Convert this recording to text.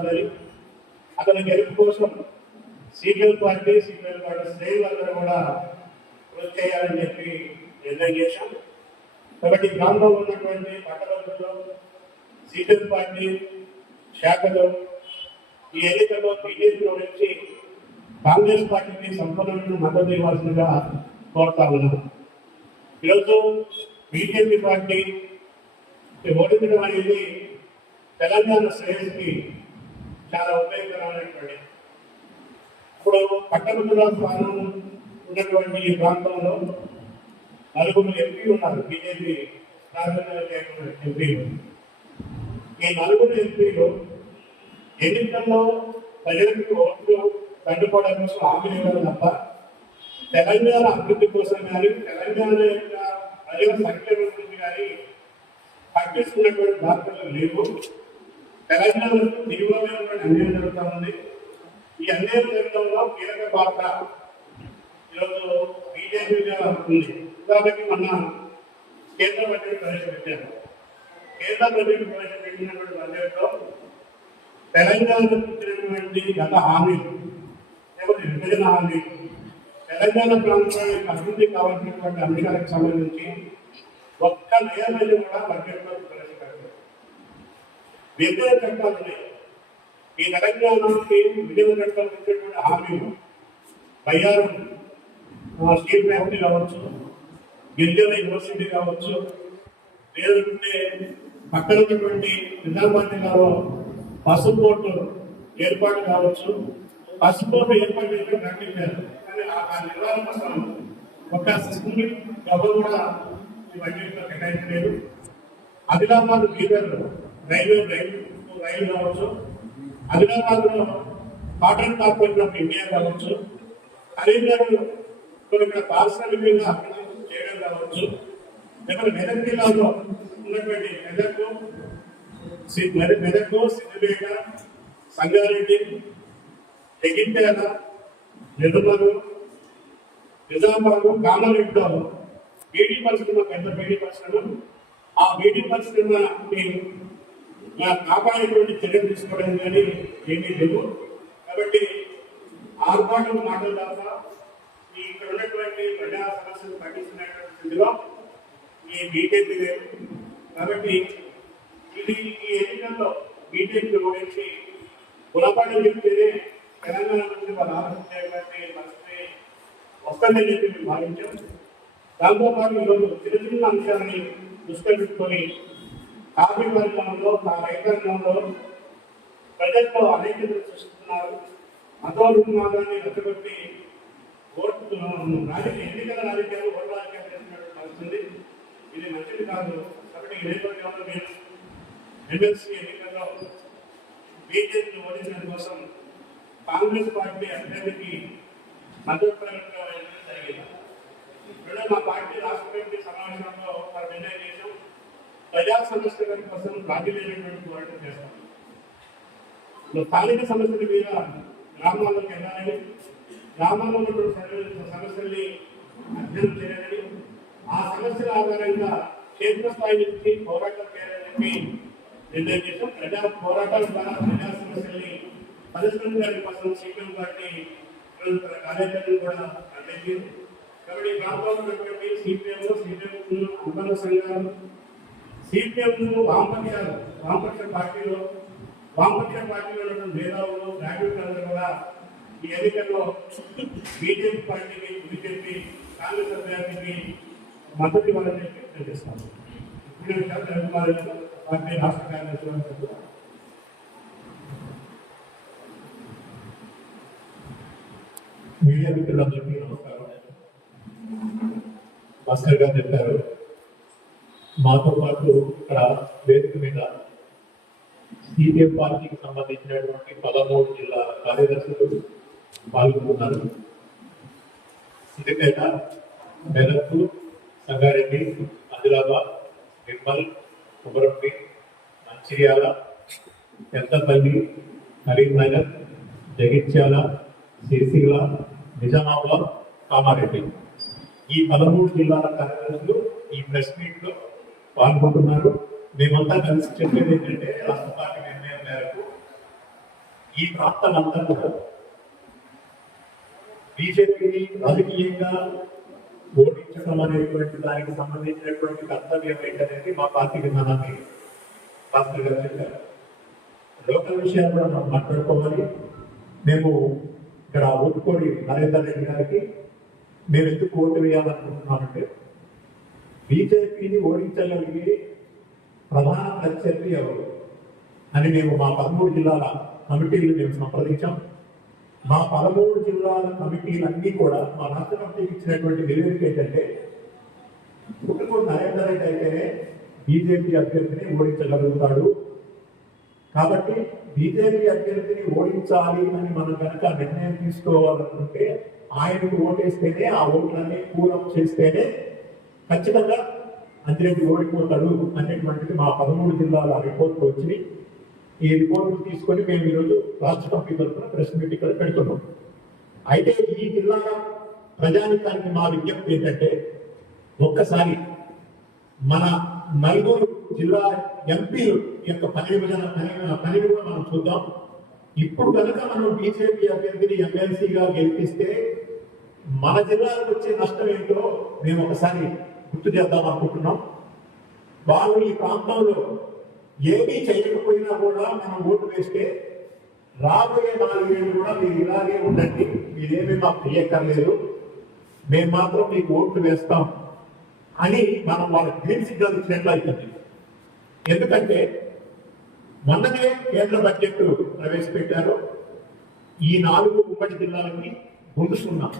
ఇవ్వాలని అతని గెలుపు కోసం సిపిఎం పార్టీ సిపిఎం పార్టీ శ్రేణులందరూ కూడా కృషి చేయాలని చెప్పి నిర్ణయం చేశాం కాబట్టి గ్రామంలో ఉన్నటువంటి పట్టణంలో సిపిఎం పార్టీ శాఖలో ఈ ఎన్నికల్లో బీజేపీలో నుంచి కాంగ్రెస్ పార్టీకి సంపూర్ణమైన మద్దతు ఇవ్వాల్సిందిగా కోరుతా ఉన్నాను. ఈరోజు బీజేపీ పార్టీ ఓడించడం అనేది తెలంగాణ శ్రేయస్కి చాలా ఉపయోగకరమైనటువంటి ఇప్పుడు పట్టణంలో స్థానం ఉన్నటువంటి ఈ ప్రాంతంలో నలుగురు ఎంపీ ఉన్నారు. బీజేపీ ఎంపీలు ఈ నలుగురు ఎంపీలు ఎన్నికల్లో ప్రజలకు ఓట్లు తండ్రిపోవడం కోసం హామీ ఇవ్వడం తప్ప తెలంగాణ అభివృద్ధి కోసం కానీ తెలంగాణ యొక్క ప్రజల సంక్షేమం గురించి కానీ పట్టిస్తున్నటువంటి దాఖలు లేవు. తెలంగాణలో తీవ్రమైనటువంటి అన్యాయం జరుగుతూ ఉంది. ఈ అన్యాయం జరగడంలో కీలక పాత్ర ఈరోజు బీజేపీ ఉంది. ఉదాహరణకి మన కేంద్ర బడ్జెట్ ప్రవేశపెట్టారు. కేంద్ర బడ్జెట్ ప్రవేశపెట్టినటువంటి బడ్జెట్లో తెలంగాణకు ఇచ్చినటువంటి గత హామీలు లేకపోతే విభజన హామీలు తెలంగాణ ప్రాంతానికి అభివృద్ధి కావాల్సినటువంటి అంశాలకు సంబంధించి ఒక్క నయమైన కూడా బడ్జెట్లో విభజన చట్టాలు ఈ తెలంగాణకి విభజన చట్టాలు ఇచ్చినటువంటి హామీలు బయ్యారు ఆ, స్టీల్ ఫ్యాక్టరీ కావచ్చు గిరిజన యూనివర్సిటీ కావచ్చు లేదంటే పక్కన ఉన్నటువంటి నిజామాబాద్ జిల్లాలో పసుపు బోర్డు ఏర్పాటు కావచ్చు పసుపు బోర్డు ఏర్పాటు చేయడం ప్రకటించారు కానీ ఆ నిర్వహణ కోసం ఒక సిస్టమ్ ఎవరు కూడా ఈ బడ్జెట్లో కేటాయించలేదు. ఆదిలాబాద్ బీదర్ రైల్వే రైలు రైలు కావచ్చు ఆదిలాబాద్లో కాటన్ కార్పొరేషన్ ఆఫ్ ఇండియా కావచ్చు కరీంనగర్ కొన్ని ఇక్కడ పారిశ్రామికంగా చేయడం కావచ్చు లేకపోతే మెదక్ జిల్లాలో ఉన్నటువంటి మెదక్ సి- మెదక్ మెదక్ సిద్దిపేట సంగారెడ్డి జగిత్యాల నిర్మల్ నిజామాబాద్ కామారెడ్డిలో బీటీ పరిశ్రమ పెద్ద బీటీ పరిశ్రమ. ఆ బీటీ పరిశ్రమని నాకు కాపాడేటువంటి చర్యలు తీసుకోవడం కానీ ఏమీ లేవు. కాబట్టి ఆర్భాటం మాటల తర్వాత మీ ఇక్కడ ఉన్నటువంటి ప్రజా సమస్యలు పట్టిస్తున్నటువంటి స్థితిలో మీ బీజేపీ లేదు. కాబట్టి ఇది ఈ ఎన్నికల్లో బీజేపీ గురించి గుణపాఠం చెప్తేనే తెలంగాణ నుంచి వాళ్ళు ఆలోచించేటువంటి పరిస్థితి వస్తుందని చెప్పి మేము భావించాం. దాంతోపాటు ఈరోజు చిన్న చిన్న అంశాలని దృష్టిలో పెట్టుకొని కాఫీ పరిశ్రమలో నా రైతాంగంలో ప్రజల్లో అనేకత సృష్టిస్తున్నారు మతోన్మాదాన్ని రెచ్చగొట్టి ఓటు రాజకీయ ఎన్నికల రాజకీయాలు ఓటు రాజకీయాలు చేస్తున్నట్టు పరిస్థితి ఇది మంచిది కాదు. కాబట్టి ఈ నేపథ్యంలో నేను ఎమ్మెల్సీ ఎన్నికల్లో బీజేపీని ఓడించడం కోసం కాంగ్రెస్ పార్టీ అభ్యర్థికి మద్దతు ప్రకటన జరిగింది. రెండో మా పార్టీ రాష్ట్ర కమిటీ సమావేశంలో ప్రజా సమస్యల కోసం రాజీ లేనటువంటి పోరాటం చేస్తాం. స్థానిక సమస్యల మీద గ్రామాలకు వెళ్ళాలని గ్రామాల్లో ఉన్నటువంటి సమస్యల్ని అధ్యయనం చేయాలని ఆ సమస్యల ఆధారంగా క్షేత్రస్థాయి నుంచి పోరాటం చేయాలని చెప్పి నిర్ణయం చేశాం. ప్రజా పోరాటాల ద్వారా ప్రజా సమస్యల్ని పరిష్కరించడానికి కోసం సీఎం పార్టీ ఈరోజు తన కార్యాచరణ కూడా అందించింది కాబట్టి గ్రామంలో ఉన్నటువంటి సిపిఎం సిపిఎం అనుబంధ సంఘాలు సిపిఎం వామపక్ష వామపక్ష పార్టీలో వామపక్ష పార్టీలో ఉన్నటువంటి మేధావులు గ్రాడ్యుయేట్లు కూడా ఈ ఎన్నికల్లో బీజేపీ పార్టీకి బీజేపీ కాంగ్రెస్ అభ్యర్థికి మద్దతు ఇవ్వాలని చెప్పి తెలియజేస్తాను. ఇప్పుడు విషయాలు రవికుమార్ పార్టీ రాష్ట్ర కార్యదర్శి మీడియా మిత్రులందరికీ నమస్కారం. భాస్కర్ గారు చెప్పారు మాతో పాటు ఇక్కడ వేదిక మీద సిపిఎం పార్టీకి సంబంధించినటువంటి పదమూడు జిల్లా కార్యదర్శులు పాల్గొన్నారు. సిద్దిపేట మెదక్ సంగారెడ్డి ఆదిలాబాద్ నిర్మల్ కుమరంపి మంచిర్యాల పెద్దపల్లి కరీంనగర్ జగిత్యాల సిరిసిల్ల నిజామాబాద్ కామారెడ్డి. ఈ పదమూడు జిల్లాల కార్యదర్శులు ఈ ప్రెస్ మీట్లో పాల్గొంటున్నారు. మేమంతా కలిసి చెప్పేది ఏంటంటే రాష్ట్ర పార్టీ నిర్ణయం మేరకు ఈ ప్రాంతాలంతా కూడా బీజేపీని రాజకీయంగా ఓడించడం అనేటువంటి దానికి సంబంధించినటువంటి కర్తవ్యం ఏంటనేది మా పార్టీ విధానాన్ని పాస్టర్ గారు చెప్పారు. లోకల్ విషయాలు కూడా మనం మాట్లాడుకోవాలి. మేము ఇక్కడ ఓటుకోడి నరేందర్ రెడ్డి గారికి నేను ఎందుకు ఓటు వేయాలనుకుంటున్నానంటే బీజేపీని ఓడించగలిగే ప్రధాన ప్రత్యర్థి ఎవరు? అని మేము మా పదమూడు జిల్లాల కమిటీలు మేము సంప్రదించాం. మా పదమూడు జిల్లాల కమిటీలన్నీ కూడా మా రాష్ట్ర కమిటీకి ఇచ్చినటువంటి నివేదిక ఏంటంటే పుట్టుకూరు నరేందర్ రెడ్డి అయితేనే బీజేపీ అభ్యర్థిని ఓడించగలుగుతాడు. కాబట్టి బీజేపీ అభ్యర్థిని ఓడించాలి అని మనం కనుక నిర్ణయం తీసుకోవాలనుకుంటే ఆయనకు ఓటేస్తేనే ఆ ఓట్లన్నీ పూలం చేస్తేనే ఖచ్చితంగా అంజిరెడ్డి ఓడిపోతాడు అనేటువంటిది మా పదమూడు జిల్లాల రిపోర్ట్ వచ్చి ఈ రిపోర్ట్ తీసుకొని మేము ఈరోజు రాష్ట్ర కమిటీ తరఫున ప్రెస్ మీట్ ఇక్కడ పెడుతున్నాం. అయితే ఈ జిల్లాల ప్రజానికానికి మా విజ్ఞప్తి ఏంటంటే ఒక్కసారి మన నలుగురు జిల్లా ఎంపీలు యొక్క పని విభజన పని కూడా మనం చూద్దాం. ఇప్పుడు కనుక మనం బీజేపీ అభ్యర్థిని ఎమ్మెల్సీగా గెలిపిస్తే మన జిల్లాలకు వచ్చే నష్టం ఏంటో మేము ఒకసారి గుర్తు చేద్దాం అనుకుంటున్నాం. వాళ్ళు ఈ ప్రాంతంలో ఏమీ చేయకపోయినా కూడా మనం ఓటు వేస్తే రాబోయే నాలుగేళ్ళు కూడా మీరు ఇలాగే ఉండండి. మీరేమీ మాకు చేయక్కర్లేదు మేము మాత్రం మీకు ఓట్లు వేస్తాం అని మనం వాళ్ళకి గ్రీన్ సిగ్నల్ ఇచ్చినట్లు అవుతుంది ఎందుకంటే మొన్ననే కేంద్ర బడ్జెట్ ప్రవేశపెట్టారు. ఈ నాలుగు ఉమ్మడి జిల్లాలకి ముందు సున్నా